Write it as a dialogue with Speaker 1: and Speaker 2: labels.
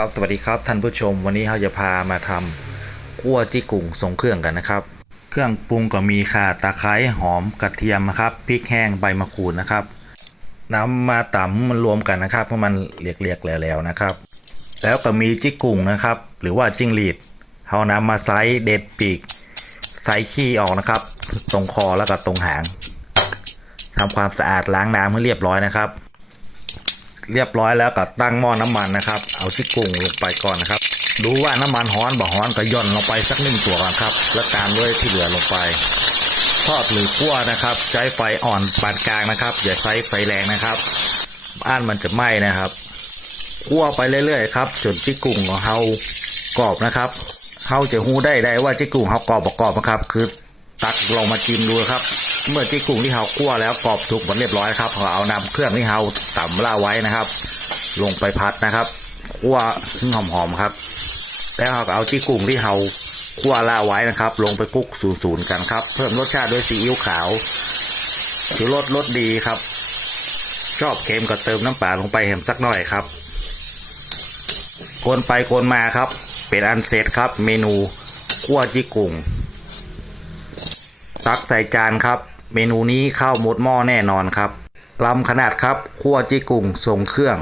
Speaker 1: ครับสวัสดีครับท่านผู้ชมวันนี้เราจะพามาทำคั่วจิกุ่งทรงเครื่องกันนะครับ เครื่องปรุงก็มีข่าตะไคร้หอมกระเทียมนะครับพริกแห้งใบมะกรูดนะครับน้ำมาตำมันรวมกันนะครับเพราะมันเรียกๆแล้วๆนะครับ แล้วก็มีจิกุ่งนะครับ หรือว่าจิ้งหรีดเรานำมาไซส์เด็ดปีกไซส์ขี้ออกนะครับ ตรงคอแล้วก็ตรงหางทำความสะอาดล้างน้ำให้เรียบร้อยนะครับ เรียบร้อยแล้วก็ตั้งหม้อน้ำมันนะครับ เอาที่กุ้งลงไปก่อนนะครับ ดูว่าน้ำมันฮ้อนบ่ฮ้อนก็ย่อนลงไปสักนึ่งตัวก่อนครับ แล้วตามด้วยที่เหลือลงไป ทอดหรือคั่วนะครับ ใช้ไฟอ่อนปานกลางนะครับ อย่าใช้ไฟแรงนะครับบ้านมันจะไหม้นะครับคั่วไปเรื่อยๆครับจนจิกุ้งของเฮากรอบนะครับเฮาจะหูได้ได้ว่าจิกุ้งเฮากรอบบ่กอบนะครับ คือตักลองมาจิ้มดูครับ เมื่อจิกุ้งที่เฮาคั่วแล้วกรอบสุกหมดเรียบร้อยครับเราเอานำเครื่องที่เฮาต่ำล่าไว้นะครับ ลงไปพัดนะครับคั่วให้หอมๆครับ แล้วเราก็เอาจิกุ้งที่เฮาคั่วล่าไว้นะครับ ลงไปคุกศูนย์ๆกันครับ เพิ่มรสชาติด้วยซีอิ๊วขาวชูรสรสดีครับ ชอบเค็มก็เติมน้ำปลาลงไปแหมสักหน่อยครับคนไปคนมาครับ เป็นอันเสร็จครับ เมนูคั่วจิกุ่ง ตักใส่จานครับ เมนูนี้ข้าวหมดหม้อแน่นอนครับลำขนาดครับคั่วจิกุ่งทรงเครื่อง